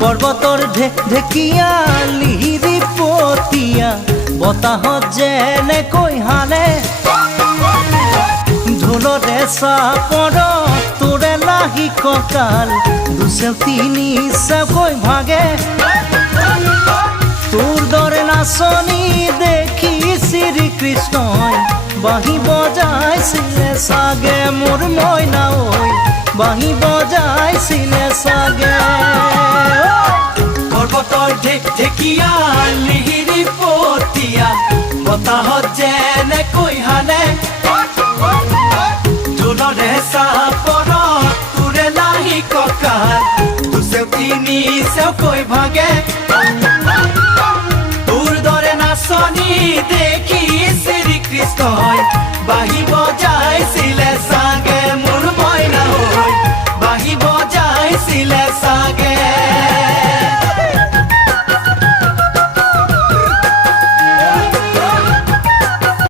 পৰ্বতৰ ঢেকীয়া লিহিৰি পতীয়া বতাহত যেনেকৈ হালে ঢোলৰে চাপৰত তোৰে লাহি কঁকাল দুচেও তিনি চেওকৈ ভাগে তোৰ দৰে নাচনি দেখি শ্ৰীকৃষ্ণই বাঁহী বজাইছিলে চাগে মোৰ মইনা ঐ বাঁহী বজাইছিলে চাগে পৰ্বতৰ ঢেকীয়া লিহিৰি পতীয়া বতাহত যেনেকৈ হালে ঢোলৰে চাপৰত তোৰে লাহি কঁকাল দুচেও তিনি চেওকৈ ভাগে তোৰ দৰে নাচনি দেখি শ্ৰীকৃষ্ণই বাঁহী